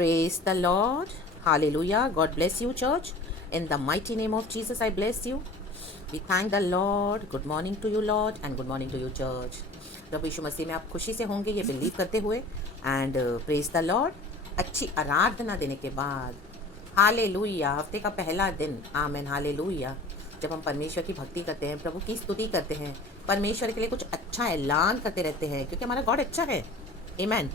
Praise the Lord. Hallelujah. God bless you, church. In the mighty name of Jesus, I bless you. We thank the Lord. Good morning to you, Lord, and good morning to you, church. प्रभु यीशु मसीह में आप खुशी से होंगे ये believe करते हुए and praise the Lord. अच्छी आराधना देने के बाद हालेलुया, हफ्ते का पहला दिन, आमेन, हालेलुया। जब हम परमेश्वर की भक्ति करते हैं, प्रभु की स्तुति करते हैं, परमेश्वर के लिए कुछ अच्छा ऐलान करते रहते हैं, क्योंकि हमारा गॉड अच्छा है। आमेन,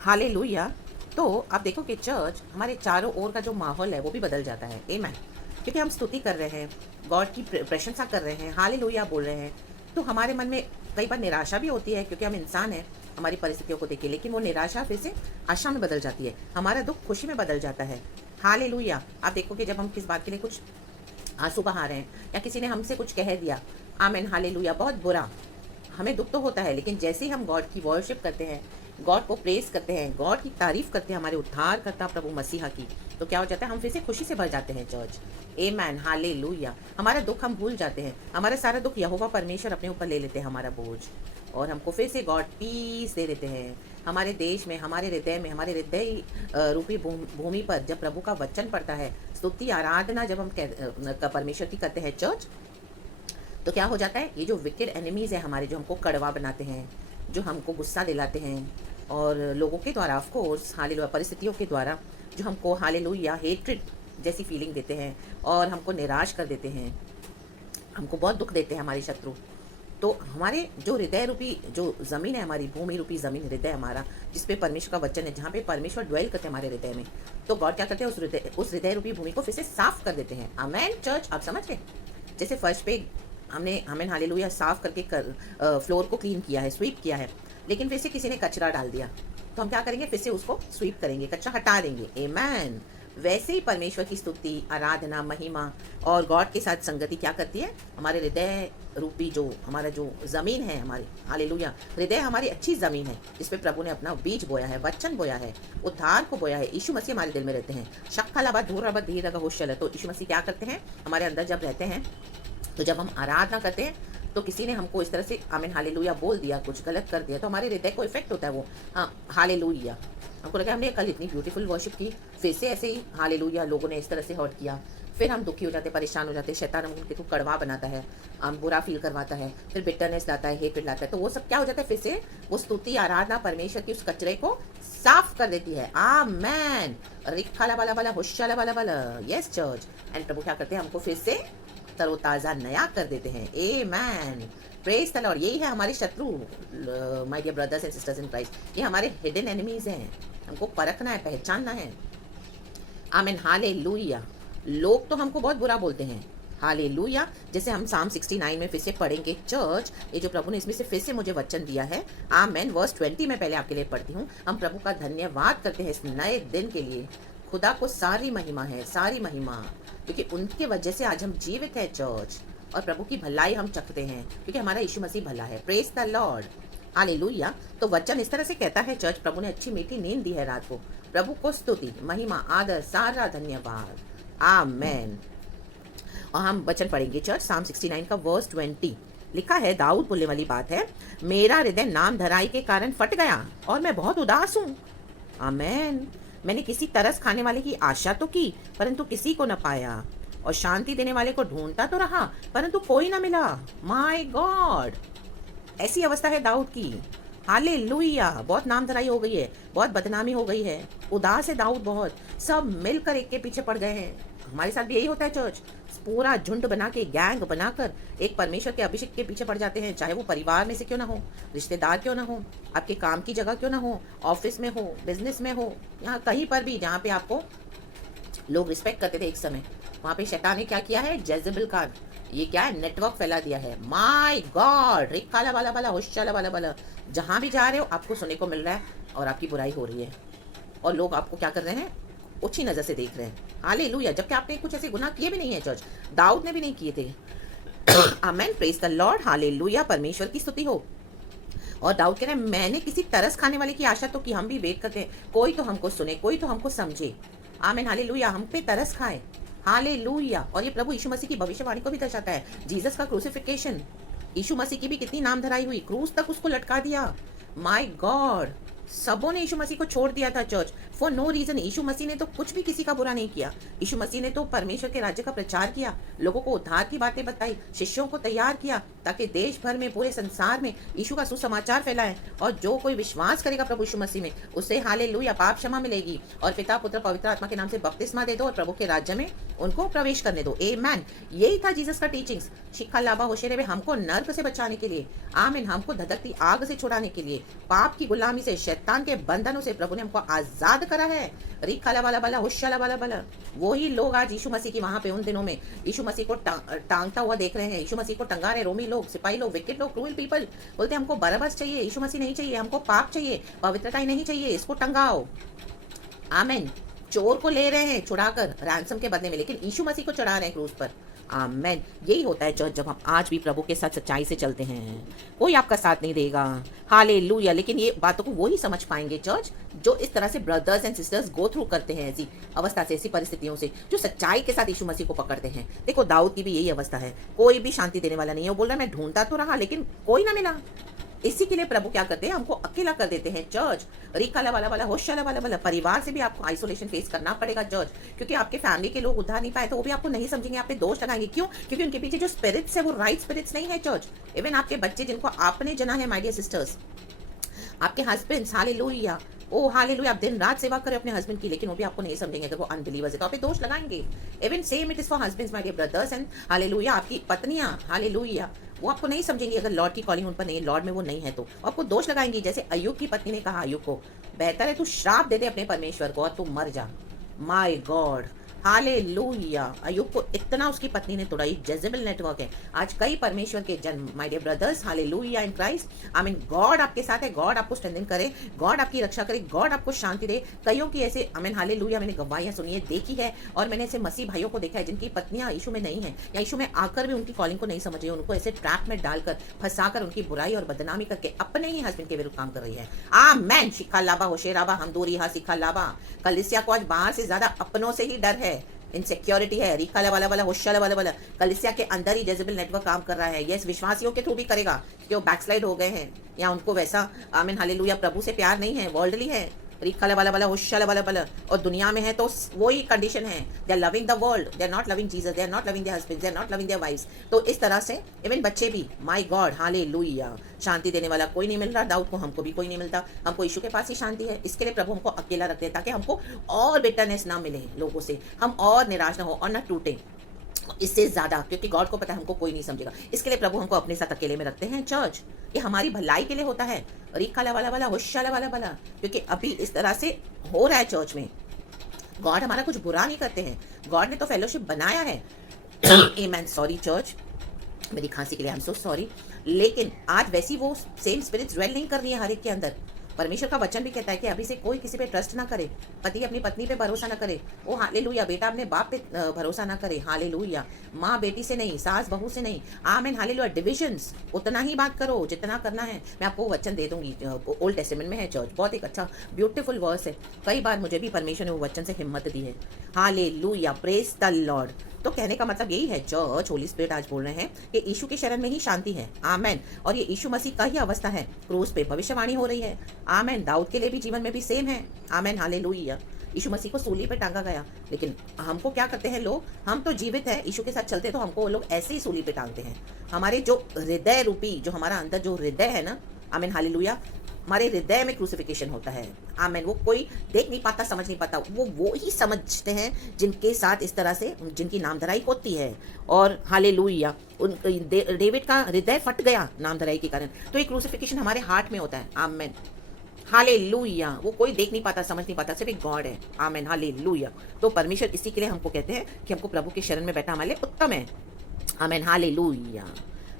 हालेलुया। तो आप देखो कि चर्च, हमारे चारों ओर का जो माहौल है वो भी बदल जाता है। आमेन, क्योंकि हम स्तुति कर रहे हैं, गॉड की प्रशंसा कर रहे हैं, हालेलुया बोल रहे हैं, तो हमारे मन में कई बार निराशा भी होती है, क्योंकि हम इंसान हैं, हमारी परिस्थितियों को देखिए, लेकिन वो निराशा फिर से आशा में बदल जाती है, हमारा दुख खुशी में बदल जाता है। हालेलुया। आप देखो कि जब हम किस बात के लिए कुछ आंसू बहा रहे हैं या किसी ने हमसे कुछ कह दिया, आमेन, हालेलुया, बहुत बुरा, हमें दुख तो होता है, लेकिन जैसे ही हम गॉड की वर्शिप करते हैं, गॉड को प्रेस करते हैं, गॉड की तारीफ करते हैं, हमारे उद्धार करता प्रभु मसीहा की, तो क्या हो जाता है, हम फिर से खुशी से भर जाते हैं चर्च। आमेन, हालेलुया। हमारा दुख हम भूल जाते हैं, हमारा सारा दुख यहोवा परमेश्वर अपने ऊपर ले लेते हैं, हमारा बोझ, और हमको फिर से गॉड पीस दे देते हैं। हमारे देश में, हमारे हृदय में, हमारे हृदय रूपी भूमि पर जब प्रभु का वचन पड़ता है, स्तुति आराधना जब हम परमेश्वर की करते हैं चर्च, तो क्या हो जाता है, ये जो विकेड एनिमीज है हमारे, जो हमको कड़वा बनाते हैं, जो हमको गुस्सा दिलाते हैं, और लोगों के द्वारा, ऑफ कोर्स, हालेलुया, परिस्थितियों के द्वारा जो हमको हालेलुया हेट्रेड जैसी फीलिंग देते हैं और हमको निराश कर देते हैं, हमको बहुत दुख देते हैं हमारे शत्रु, तो हमारे जो हृदय रूपी जो ज़मीन है, हमारी भूमि रूपी ज़मीन, हृदय हमारा, जिस पे परमेश्वर का वचन है, जहाँ पे परमेश्वर ड्वेल करते हैं हमारे हृदय में, तो गॉड क्या करते हैं, उस हृदय रूपी भूमि को फिर से साफ कर देते हैं। आमेन चर्च, आप समझ गए? जैसे फर्श पे हमने हमें हालेलुया साफ करके फ्लोर को क्लीन किया है, स्वीप किया है, लेकिन फिर से किसी ने कचरा डाल दिया, तो हम क्या करेंगे, फिर से उसको स्वीप करेंगे, कचरा हटा देंगे। आमेन। वैसे ही परमेश्वर की स्तुति, आराधना, महिमा और गॉड के साथ संगति क्या करती है, हमारे हृदय रूपी जो हमारा जो ज़मीन है हमारी, हालेलुया, हृदय हमारी अच्छी ज़मीन है, जिस पे प्रभु ने अपना बीज बोया है, वचन बोया है, उद्धार को बोया है। यीशु मसीह हमारे दिल में रहते हैं। शक्खलाबा धूराबा धीरगा होशल, तो यीशु मसीह क्या करते हैं, हमारे अंदर जब रहते हैं, तो जब हम आराधना करते हैं, तो किसी ने हमको इस तरह से आमीन हालेलुया बोल दिया, कुछ गलत कर दिया, तो हमारे हृदय को इफेक्ट होता है वो, हाँ हालेलुया। हमको लगा हमने कल इतनी ब्यूटीफुल वर्शिप की, फिर से ऐसे ही हालेलुया लोगों ने इस तरह से हर्ट किया, फिर हम दुखी हो जाते, परेशान हो जाते, शैतान हमको तो कड़वा बनाता है, हम बुरा फील करवाता है, फिर बिटरनेस लाता है, हेट लाता है, तो वो सब क्या हो जाता है, फिर से वो स्तुति आराधना परमेश्वर की उस कचरे को साफ कर देती है। आमेन, रिक्खाला वाला वाला होशाला वाला वाला, यस चर्च। एंड प्रभु क्या करते हैं, हमको फिर से तरोताज़ा नया कर देते हैं। Amen, praise the lord. यही है हमारे शत्रु, my dear brothers and sisters in Christ, ये हमारे हिडन एनिमीज हैं, हमको परखना है, पहचानना है। आमीन, हालेलुया। लोग तो हमको बहुत बुरा बोलते हैं, हालेलुया, जैसे हम साम 69 में फिर से पढ़ेंगे चर्च, ये जो प्रभु ने इसमें से फिर से मुझे वचन दिया है। आमेन, वर्स 20 में पहले आपके लिए पढ़ती हूँ। हम प्रभु का धन्यवाद करते हैं इस नए दिन के लिए। खुदा को सारी महिमा है, सारी महिमा, क्योंकि उनके वजह से आज हम जीवित हैं चर्च, और प्रभु की भलाई हम चखते हैं, क्योंकि हमारा यीशु मसीह भला है। Praise the Lord, hallelujah. तो वचन इस तरह से कहता है चर्च, प्रभु ने अच्छी मीठी नींद दी है रात को, प्रभु को स्तुति, महिमा, आदर, सारा धन्यवाद। आमेन। और हम वचन पढ़ेंगे चर्च, साम 69 का वर्स 20 लिखा है, दाऊद बोलने वाली बात है, मेरा हृदय नाम धराई के कारण फट गया और मैं बहुत उदास हूँ। आमेन। मैंने किसी तरस खाने वाले की आशा तो की, परंतु किसी को न पाया, और शांति देने वाले को ढूंढता तो रहा, परंतु कोई ना मिला। माय गॉड, ऐसी अवस्था है दाऊद की। हालेलुया, बहुत नाम धराई हो गई है, बहुत बदनामी हो गई है, उदास है दाऊद बहुत, सब मिलकर एक के पीछे पड़ गए हैं। हमारे साथ भी यही होता है चर्च, पूरा झुंड बना के, गैंग बनाकर एक परमेश्वर के अभिषेक के पीछे पड़ जाते हैं, चाहे वो परिवार में से क्यों ना हो, रिश्तेदार क्यों ना हो, आपके काम की जगह क्यों ना हो, ऑफिस में हो, बिजनेस में हो, यहाँ कहीं पर भी जहाँ पे आपको लोग रिस्पेक्ट करते थे एक समय, वहाँ पे शैतान ने क्या किया है, जेजेबेल का ये क्या है, नेटवर्क फैला दिया है। माय गॉड, रिक्काला वाला वाला, होशाला वाला वाला, जहाँ भी जा रहे हो आपको सुनने को मिल रहा है, और आपकी बुराई हो रही है, और लोग आपको क्या कर रहे हैं, अच्छी नज़र से देख रहे हैं। हालेलुया, जबकि आपने कुछ ऐसे गुनाह किए भी नहीं है चर्च, दाऊद ने भी नहीं किए थे। आमेन, प्रेज द लॉर्ड, हालेलुया, परमेश्वर की स्तुति हो। और दाऊद कह रहे हैं, मैंने किसी तरस खाने वाले की आशा तो की, हम भी वेट करते हैं, कोई तो हमको सुने, कोई तो हमको समझे। आमेन, हालेलुया, हम पे तरस खाए, हालेलुया। और ये प्रभु यीशु मसीह की भविष्यवाणी को भी दर्शाता है, जीसस का क्रूसिफिकेशन, यीशु मसीह की भी कितनी नाम धराई हुई, क्रूस तक उसको लटका दिया। माय गॉड, सबों ने यीशु मसीह को छोड़ दिया था चर्च, फॉर नो रीजन। यीशु मसीह ने तो कुछ भी किसी का बुरा नहीं किया। यीशु मसीह ने तो परमेश्वर के राज्य का प्रचार किया, लोगों को उद्धार की बातें बताई, शिष्यों को तैयार किया ताकि देश भर में, पूरे संसार में यीशु का सुसमाचार फैलाए। और जो कोई विश्वास करेगा प्रभु यीशु मसीह में, उससे हालेलुया पाप क्षमा मिलेगी और पिता पुत्र पवित्र आत्मा के नाम से बपतिस्मा दे दो और प्रभु के राज्य में उनको प्रवेश करने दो। आमेन। यही था जीसस का टीचिंग्स। शिखा लाभा होशेरे में हमको नर्क से बचाने के लिए, आमीन, हमको धधकती आग से छुड़ाने के लिए, पाप की गुलामी से, शैतान के बंधनों से प्रभु ने हमको आजाद करा है। रिखाला वाला बला, होशाला वाला बला। वही लोग आज यीशु मसीह की वहां पे उन दिनों में यीशु मसीह को टांगता हुआ देख रहे हैं, यीशु मसीह को टंगा रहे रोमी लोग, सिपाही लोग, विकेट लोग, क्रूएल पीपल। बोलते हमको बराबस चाहिए, यीशु मसीह नहीं चाहिए, हमको पाप चाहिए, पवित्रता ही नहीं चाहिए, इसको टंगाओ। आमीन। चोर को ले रहे हैं छुड़ाकर रैंसम के बदले में, लेकिन यीशु मसीह को चढ़ा रहे हैं क्रूज पर। आमेन। यही होता है चर्च, जब हम आज भी प्रभु के साथ सच्चाई से चलते हैं। कोई आपका साथ नहीं देगा, हालेलुया। लेकिन ये बातों को वो ही समझ पाएंगे चर्च जो इस तरह से brothers and sisters go through करते हैं, ऐसी अवस्था से, ऐसी परिस्थितियों से, जो सच्चाई के साथ यीशु मसीह को पकड़ते हैं। देखो दाऊद की भी यही अवस्था है, कोई भी शांति देने वाला नहीं है। वो बोल रहा है मैं ढूंढता तो रहा लेकिन कोई ना मिला। इसी के लिए प्रभु क्या करते हैं, हमको अकेला कर देते हैं चर्च। रिकाला वाला वाला, होशाला वाला वाला। परिवार से भी आपको आइसोलेशन फेस करना पड़ेगा चर्च, क्योंकि आपके फैमिली के लोग उद्धार नहीं पाए तो वो भी आपको नहीं समझेंगे, आप पे दोष लगाएंगे। क्यों? क्योंकि उनके पीछे जो स्पिरिट्स है वो राइट स्पिरिट्स नहीं है चर्च। इवन आपके बच्चे जिनको आपने जना है, माय डियर सिस्टर्स, आपके हस्बैंड्स, हालेलुया, ओ हालेलुया, आप दिन रात सेवा करें अपने हस्बैंड की, लेकिन वो भी आपको नहीं समझेंगे अगर वो अनबिलीवर्स है तो आप पे दोष लगाएंगे। Even same it is for husbands, my dear brothers and hallelujah. आपकी पत्नियां, हालेलुया, वो आपको नहीं समझेंगी अगर लॉर्ड की कॉलिंग उन पर नहीं, लॉर्ड में वो नहीं है तो आपको दोष लगाएंगी। जैसे अय्यूब की पत्नी ने कहा अय्यूब को, बेहतर है तू श्राप दे दे अपने परमेश्वर को और तू मर जा। My God, hallelujah. अय्यूब को इतना उसकी पत्नी ने तोड़ा। जेजेबल नेटवर्क है आज कई परमेश्वर के जन्म, my dear brothers, hallelujah in Christ. I mean God आपके साथ है, गॉड आपको स्ट्रेंथन करे, गॉड आपकी रक्षा करे, गॉड आपको शांति दे। कईयों की ऐसे, आई मीन हालेलुया, मैंने गवाहियां सुनी है, देखी है, और मैंने ऐसे मसीह भाइयों को देखा है जिनकी पत्नियां यीशु में नहीं है या यीशु में आकर भी उनकी कॉलिंग को नहीं समझ रही, उनको ऐसे ट्रैप में डालकर, फंसाकर, उनकी बुराई और बदनामी करके अपने ही हस्बैंड के विरुद्ध काम कर रही है। आमेन। शिखा लाबा होशेराबा, हम दूरी हा सिखा लाबा। कलिसिया को आज बाहर से ज्यादा अपनों से ही डर है, इनसिक्योरिटी है। रिकाला वाला वाला, होशाला वाला वाला। कलिसिया के अंदर ही जेजेबल नेटवर्क काम कर रहा है। यस, विश्वासियों के थ्रू भी करेगा कि वो बैकस्लाइड हो गए हैं या उनको वैसा, आमीन हालेलुया, प्रभु से प्यार नहीं है, वर्ल्डली है। रिकाला वाला वाला, होशाला वाला वाला। और दुनिया में है तो वही कंडीशन है, they are loving the world, they are not loving Jesus, they are not loving their husband, they are not loving their wifes. तो इस तरह से इवन बच्चे भी, माय गॉड, हालेलुया। शांति देने वाला कोई नहीं मिल रहा दाऊद को, हमको भी कोई नहीं मिलता। हमको यीशु के पास ही शांति है। इसके लिए प्रभु हमको अकेला रखते हैं ताकि हमको और बिटरनेस ना मिले लोगों से, हम और निराश ना हो और ना टूटे इससे ज्यादा, क्योंकि गॉड को पता है हमको कोई नहीं समझेगा। इसके लिए प्रभु हमको अपने साथ अकेले में रखते हैं चर्च। ये हमारी भलाई के लिए होता है। रिकाला वाला वाला, होशाला वाला वाला। क्योंकि अभी इस तरह से हो रहा है चर्च में। गॉड हमारा कुछ बुरा नहीं करते हैं, गॉड ने तो फेलोशिप बनाया है। आमेन। सॉरी चर्च, मेरी खांसी के लिए आई एम सो सॉरी। लेकिन आज वैसी वो सेम स्पिरिट ड्वेल नहीं कर रही है हर एक के अंदर। परमेश्वर का वचन भी कहता है कि अभी से कोई किसी पे ट्रस्ट ना करे, पति अपनी पत्नी पे भरोसा ना करे, ओ हालेलुया, बेटा अपने बाप पे भरोसा ना करे, हालेलुया, माँ बेटी से नहीं, सास बहू से नहीं, आमीन हालेलुया। डिविजन्स उतना ही बात करो जितना करना है। मैं आपको वचन दे दूंगी, ओल्ड टेस्टामेंट में है चर्च, बहुत एक अच्छा ब्यूटीफुल वर्स है। कई बार मुझे भी परमेश्वर ने वो वचन से हिम्मत दी है। Hallelujah, praise the Lord. तो कहने का मतलब यही है चर्च, होली स्पिरिट आज बोल रहे हैं कि यीशु के शरण में ही शांति है। आमेन। और ये यीशु मसीह का ही अवस्था है। क्रूस पे भविष्यवाणी हो रही है। आमेन। दाऊद के लिए भी जीवन में भी सेम है। Amen hallelujah. यीशु मसीह को सूली पे टांगा गया, लेकिन हमको क्या करते हैं लोग, हम तो जीवित है, यीशु के साथ चलते तो हमको लोग ऐसे ही सूली पे टांगते हैं। हमारे जो हृदय रूपी, जो हमारा अंदर जो हृदय है ना, आमेन हालेलुया, हमारे हृदय में क्रूसिफिकेशन होता है। आमेन। वो कोई देख नहीं पाता, समझ नहीं पाता, वो ही समझते हैं जिनके साथ इस तरह से, जिनकी नामधराई होती है। और हालेलुया, डेविड का हृदय फट गया नामधराई के कारण। तो ये क्रूसिफिकेशन हमारे हार्ट में होता है। Amen hallelujah. वो कोई देख नहीं पाता, समझ नहीं पाता, सिर्फ एक गॉड है। Amen hallelujah. तो परमेश्वर इसी के लिए हमको कहते हैं कि हमको प्रभु के शरण में बैठा हमारे लिए उत्तम है। Amen hallelujah,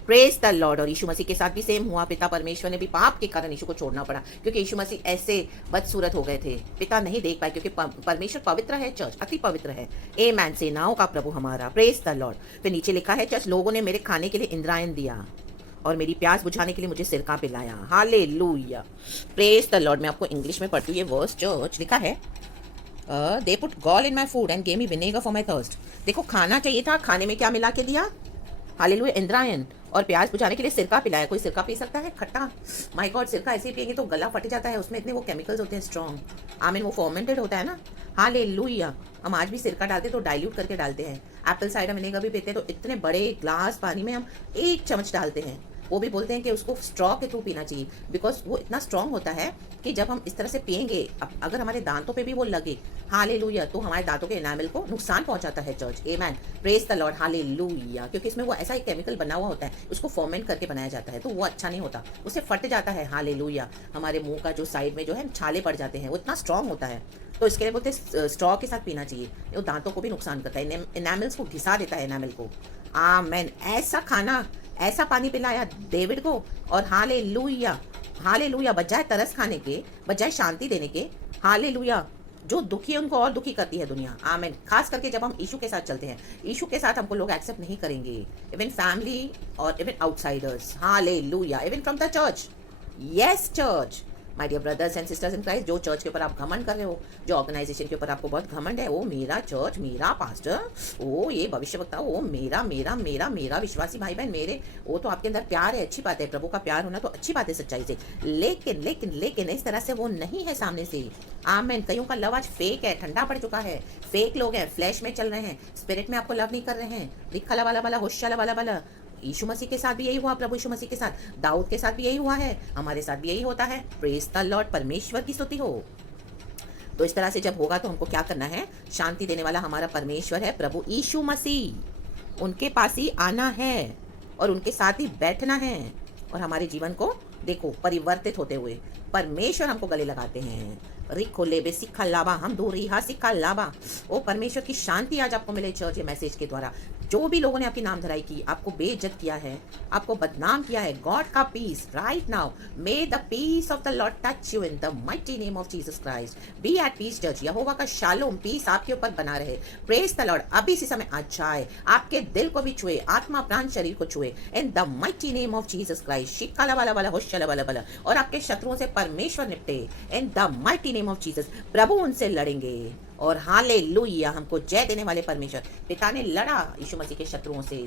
praise the Lord. और यीशु मसीह के साथ भी सेम हुआ। पिता परमेश्वर ने भी पाप के कारण यीशु को छोड़ना पड़ा, क्योंकि यीशु मसीह ऐसे बदसूरत हो गए थे, पिता नहीं देख पाए, क्योंकि परमेश्वर पवित्र है, चर्च अति पवित्र है। आमेन। सेनाओं का प्रभु हमारा, प्रेज द लॉर्ड। फिर नीचे लिखा है, चर्च लोगों ने मेरे खाने के लिए इंद्रायण दिया और मेरी प्यास बुझाने के लिए मुझे सिरका पिलाया। Hallelujah, praise the Lord. मैं आपको इंग्लिश में पढ़ती हूँ ये वर्स। चर्च लिखा है, they put gall in my food and gave me vinegar for my thirst. देखो खाना चाहिए था, खाने में क्या मिला के दिया? हालेलुया। इंद्रायण और प्याज बुझाने के लिए सिरका पिलाया। कोई सिरका पी सकता है खट्टा? माय गॉड, सिरका ऐसे ही पिएंगे तो गला फट जाता है, उसमें इतने वो केमिकल्स होते हैं स्ट्रॉन्ग। आमीन, वो फॉर्मेंटेड होता है ना। हालेलुया। हम आज भी सिरका डालते तो डाइल्यूट करके डालते हैं। एप्पल साइडर विनेगर भी पीते हैं तो इतने बड़े ग्लास पानी में हम 1 चम्मच डालते हैं। वो भी बोलते हैं कि उसको स्ट्रॉ के थ्रू पीना चाहिए, बिकॉज वो इतना स्ट्रॉन्ग होता है कि जब हम इस तरह से पिएंगे, अगर हमारे दांतों पे भी वो लगे, हालेलुया, तो हमारे दांतों के एनामल को नुकसान पहुंचाता है church. Amen, praise the Lord, hallelujah. क्योंकि इसमें वो ऐसा एक केमिकल बना हुआ होता है, उसको फॉर्मेंट करके बनाया जाता है, तो वो अच्छा नहीं होता, उससे फट जाता है। हालेलुया। हमारे मुंह का जो साइड में जो है छाले पड़ जाते हैं, वो इतना स्ट्रॉन्ग होता है, तो इसके लिए बोलते हैं स्ट्रॉ के साथ पीना चाहिए। वो दांतों को भी नुकसान करता है, एनामल्स को घिसा देता है, एनामल को। आमेन। ऐसा खाना, ऐसा पानी पिलाया डेविड को, और हालेलुया, हालेलुया, बजाय तरस खाने के, बजाय शांति देने के, हालेलुया, जो दुखी है उनको और दुखी करती है दुनिया। आमेन। खास करके जब हम यीशु के साथ चलते हैं, यीशु के साथ हमको लोग एक्सेप्ट नहीं करेंगे, इवन फैमिली और even outsiders. Hallelujah, even from the church. Yes church, my dear brothers and sisters in Christ, जो चर्च के ऊपर आप घमंड कर रहे हो, जो ऑर्गेनाइजेशन के ऊपर आपको बहुत घमंड है, वो मेरा चर्च, मेरा पास्टर, वो ये भविष्य वक्ता, वो मेरा मेरा मेरा मेरा विश्वासी भाई बहन मेरे, वो तो आपके अंदर प्यार है, अच्छी बात है, प्रभु का प्यार होना तो अच्छी बात है सच्चाई से, लेकिन लेकिन लेकिन इस तरह से वो नहीं है सामने से। आमेन। कईयों का लव आज फेक है, ठंडा पड़ चुका है, फेक लोग हैं, फ्लैश में चल रहे हैं, स्पिरिट में आपको लव नहीं कर रहे हैं। लिखा वाला वाला होशाला वाला वाला। यीशु मसीह के साथ भी यही हुआ, प्रभु यीशु मसीह के साथ, दाऊद के साथ भी यही हुआ है, हमारे साथ भी यही होता है। प्रेज द लॉर्ड, परमेश्वर की स्तुति हो। तो इस तरह से जब होगा तो हमको क्या करना है? शांति देने वाला हमारा परमेश्वर है, प्रभु यीशु मसीह, उनके पास ही आना है और उनके साथ ही बैठना है, और हमारे जीवन को देखो परिवर्तित होते हुए परमेश्वर हमको गले लगाते हैं। रिखो लेबे सिखा लाबा, हम दूर रिहा सिखा लाबा। ओ परमेश्वर की शांति आज आपको मिले चर्च ये मैसेज के द्वारा। जो भी लोगों ने आपकी नाम धराई की, आपको बेइज्जत किया है, आपको बदनाम किया है, गॉड का peace right now, may the peace of the lord touch you in the mighty name of Jesus Christ. Be at peace church, Jehovah का शालोम पीस आपके ऊपर बना रहे। Praise the lord. अभी इसी समय आज जाए, आपके दिल को भी छुए, आत्मा प्राण शरीर को छुए, in the mighty name of Jesus Christ. शिकाला वाला वाला होशला वाला वाला। और आपके शत्रुओं से परमेश्वर निपटे, in the mighty name of Jesus. प्रभु उनसे लड़ेंगे, और हालेलुया, हमको जय देने वाले परमेश्वर पिता ने लड़ा यीशु मसीह के शत्रुओं से,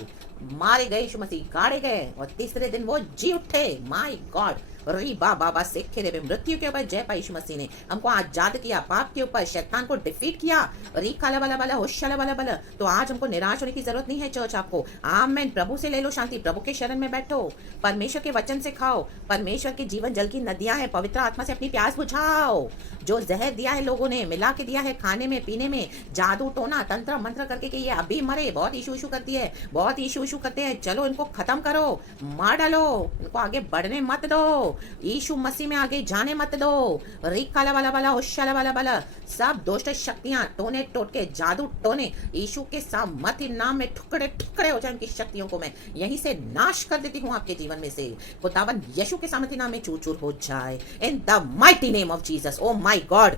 मारे गए यीशु मसीह, गाड़े गए, और तीसरे दिन वो जी उठे। माय गॉड, री बाबा से खेले, मृत्यु के ऊपर जय पाई यीशु मसीह ने, हमको आजाद किया, पाप के ऊपर शैतान को डिफीट किया। री काला वाला वाला होशाला वाला वाला। तो आज हमको निराश होने की जरूरत नहीं है चर्च आपको। आमेन। प्रभु से ले लो शांति, प्रभु के शरण में बैठो, परमेश्वर के वचन से खाओ, परमेश्वर के जीवन जल की नदियां हैं, पवित्र आत्मा से अपनी प्यास बुझाओ। जो जहर दिया है लोगों ने, मिला के दिया है खाने में पीने में, जादू टोना तंत्र मंत्र करके कि ये अभी मरे, बहुत इशू इशू करती है, बहुत इशू इशू करते हैं, चलो इनको खत्म करो, मार डालो, इनको आगे बढ़ने मत दो, यीशु मसीह में आगे जाने मत दो। रिकाला वाला वाला होशाला वाला वाला। सब दुष्ट शक्तियां, टोने टोटके, जादू टोने, यीशु के सामर्थी नाम में टुकड़े टुकड़े हो जाए उनकी शक्तियों को मैं यहीं से नाश कर देती हूँ आपके जीवन में से। खुदावन यीशु के सामर्थी नाम में चूर चूर हो जाए, in the mighty name of Jesus. Oh my God,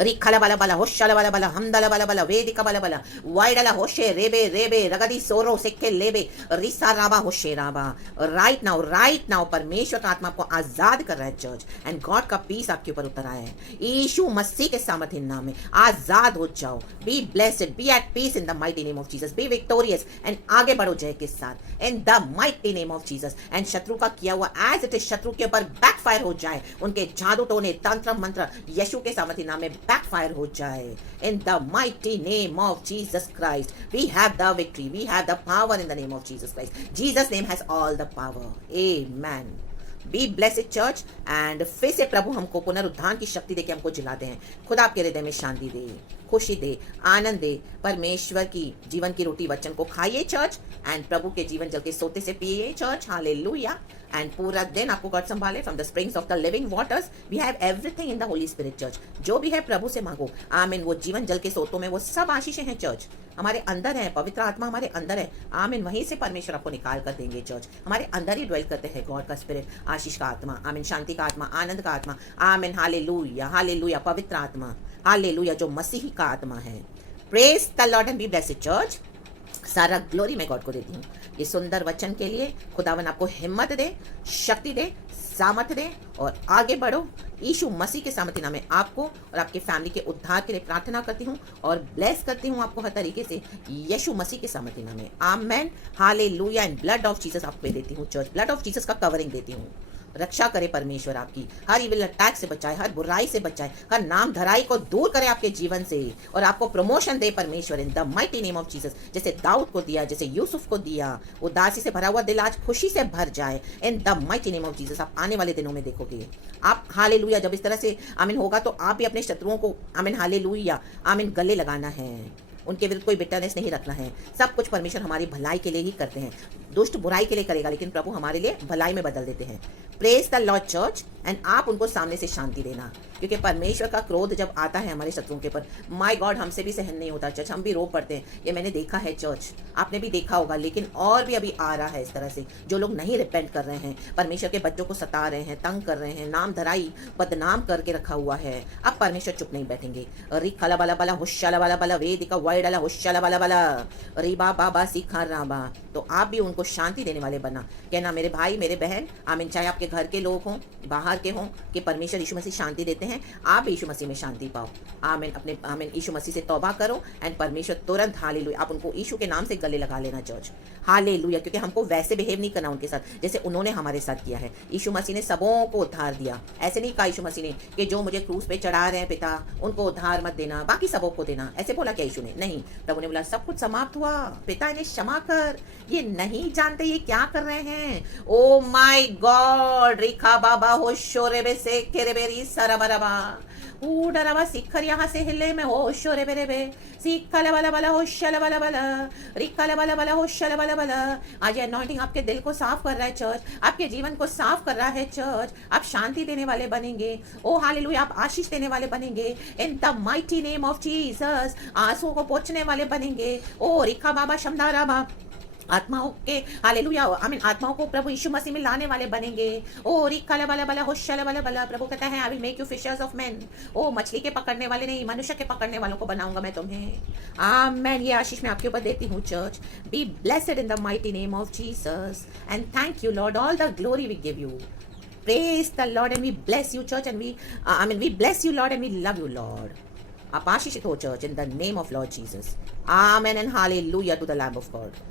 रिखला बाला बाला होशाला बाला बाला हमदला बाला बाला वेदिका बाला बाला वाइडला होशे रेबे रेबे रगदी सोरो सिक्के लेबे रिसा राबा होशे राबा। राइट नाउ परमेश्वर का आत्मा आपको आजाद कर रहा है चर्च, एंड गॉड का पीस आपके ऊपर उतर आया है यीशु मसीह के सामर्थ्य नाम में। आजाद हो जाओ, be blessed, be at peace in the mighty name of Jesus, be victorious, and आगे बढ़ो जय के साथ in the mighty name of Jesus. And शत्रु का किया हुआ एज इट इज शत्रु के ऊपर बैकफायर हो जाए, उनके जादू टोने तंत्र मंत्र यीशु के सामर्थ्य नाम में बैकफायर हो जाए in the mighty name of Jesus Christ. We have the victory, we have the power in the name of Jesus Christ. Jesus name has all the power. Amen. Be blessed church. And फिर से प्रभु हमको पुनरुद्धान की शक्ति देके हमको जिलाते हैं। खुदा आपके हृदय में शांति दे, खुशी दे, आनंद दे। परमेश्वर की जीवन की रोटी वचन को खाइए चर्च, एंड प्रभु के जीवन जल के सोते से पिए चर्च। हालेलुया। एंड पूरा दिन आपको गॉड संभाले from the springs of the living waters. We have everything in the holy spirit church. जो भी है प्रभु से मांगो। आमीन। वो जीवन जल के सोतों में वो सब आशीषें हैं चर्च, हमारे अंदर है, पवित्र आत्मा हमारे अंदर है। आमीन। वहीं से परमेश्वर आपको निकाल कर देंगे चर्च, हमारे अंदर ही ड्वेल करते हैं गॉड का स्पिरिट, आशीष का आत्मा। आमीन। शांति का आत्मा, आनंद का आत्मा। आमीन। Hallelujah, hallelujah. पवित्र आत्मा, हालेलुया, जो मसीही का आत्मा है। Praise the Lord and be blessed church. सारा ग्लोरी मैं गॉड को देती हूँ ये सुंदर वचन के लिए। खुदावन आपको हिम्मत दे, शक्ति दे, सामर्थ्य दे और आगे बढ़ो। यीशु मसीह के सामर्थ्य नाम में आपको और आपके फैमिली के उद्धार के लिए प्रार्थना करती हूँ और ब्लेस करती हूँ आपको हर तरीके से यीशु मसीह के सामर्थ्य नाम में। Amen, hallelujah. And blood of Jesus आप पे देती हूँ चर्च, ब्लड ऑफ जीसस का कवरिंग देती हूँ। रक्षा करे परमेश्वर आपकी, हर इविल अटैक से बचाए, हर बुराई से बचाए, हर नाम धराई को दूर करे आपके जीवन से और आपको प्रमोशन दे परमेश्वर इन the mighty name of Jesus. जैसे दाऊद को दिया, जैसे यूसुफ को दिया, उदासी से भरा हुआ दिल आज खुशी से भर जाए in the mighty name of Jesus. आप आने वाले दिनों में देखोगे आप, हालेलुया, जब इस तरह से आमीन होगा तो आप भी अपने शत्रुओं को आमीन हालेलुया आमीन गले लगाना है, उनके विरुद्ध कोई बिटरनेस नहीं रखना है। सब कुछ परमेश्वर हमारी भलाई के लिए ही करते हैं। दुष्ट बुराई के लिए करेगा लेकिन प्रभु हमारे लिए भलाई में बदल देते हैं। Praise the Lord church. And आप उनको सामने से शांति देना, क्योंकि परमेश्वर का क्रोध जब आता है हमारे शत्रुओं के ऊपर, माय गॉड, हमसे भी सहन नहीं होता चर्च, हम भी रो पड़ते हैं। ये मैंने देखा है चर्च, आपने भी देखा होगा। लेकिन और भी अभी आ रहा है इस तरह से, जो लोग नहीं रिपेंट कर रहे हैं, परमेश्वर के बच्चों को सता रहे हैं, तंग कर रहे हैं, नाम धराई बदनाम करके रखा हुआ है। अब परमेश्वर चुप नहीं बैठेंगे। रिखला बाला बाला हुशाला बाला बाला वेदिका वाइडाला हुशाला बाला बाला रिबा बाबा सीखा राबा। तो आप भी उनको शांति देने वाले बना, कहना मेरे भाई मेरे बहन आमीन, चाहे आपके घर के लोग हों बाहर के हों, कि परमेश्वर यीशु मसीह शांति देते हैं। आप यीशु मसीह में शांति पाओ। आमीन, अपने आमीन यीशु मसीह से तौबा करो एंड परमेश्वर तुरंत हालेलुया, आप उनको यीशु के नाम से गले लगा लेना चर्च, हालेलुया। क्योंकि हमको वैसे बिहेव नहीं करना उनके साथ जैसे उन्होंने हमारे साथ किया है। यीशु मसीह ने सबों को उद्धार दिया। ऐसे नहीं कहा यीशु मसीह ने कि जो मुझे क्रूस पे चढ़ा रहे हैं पिता उनको उद्धार मत देना, बाकी सबों को देना। ऐसे बोला क्या यीशु ने? नहीं। प्रभु ने बोला सब कुछ समाप्त हुआ, पिता इन्हें क्षमा कर, ये नहीं जानते ये क्या कर रहे हैं। ओ माय गॉड, रिखा बाबा हो शोरे बे से केरे बेरी सरबरबा डरावा सिखर यहाँ से हिले में हो शोरे बेरे बे सीखले वाला वाला हो शल वाला वाला रिखले वाला वाला हो शल वाला वाला। आज अनॉइंटिंग आपके दिल को साफ कर रहा है चर्च, आपके जीवन को साफ कर रहा है चर्च। आप शांति देने वाले बनेंगे। ओ हालेलुया, आप आशीष देने वाले बनेंगे इन the mighty name of Jesus. आंसुओं को पोंछने वाले बनेंगे। ओ रिखा बाबा शमदारा बा, आत्माओं के हालेलुया आमीन, आत्माओं को प्रभु यीशु मसीह में लाने वाले बनेंगे। ओ रिक्का वाला बला होशल वाला बला। प्रभु कहता है I will make you fishers of men. ओ मछली के पकड़ने वाले नहीं, मनुष्य के पकड़ने वालों को बनाऊंगा मैं तुम्हें। आमेन। ये आशीष मैं आपके ऊपर देती हूँ church. Be blessed in the mighty name of Jesus and thank you Lord, all the glory we give you. Praise the Lord and we bless you church and we bless you Lord and we love you Lord. आप आशीषित हो church in the name of Lord Jesus. Amen and hallelujah to the lamb of God.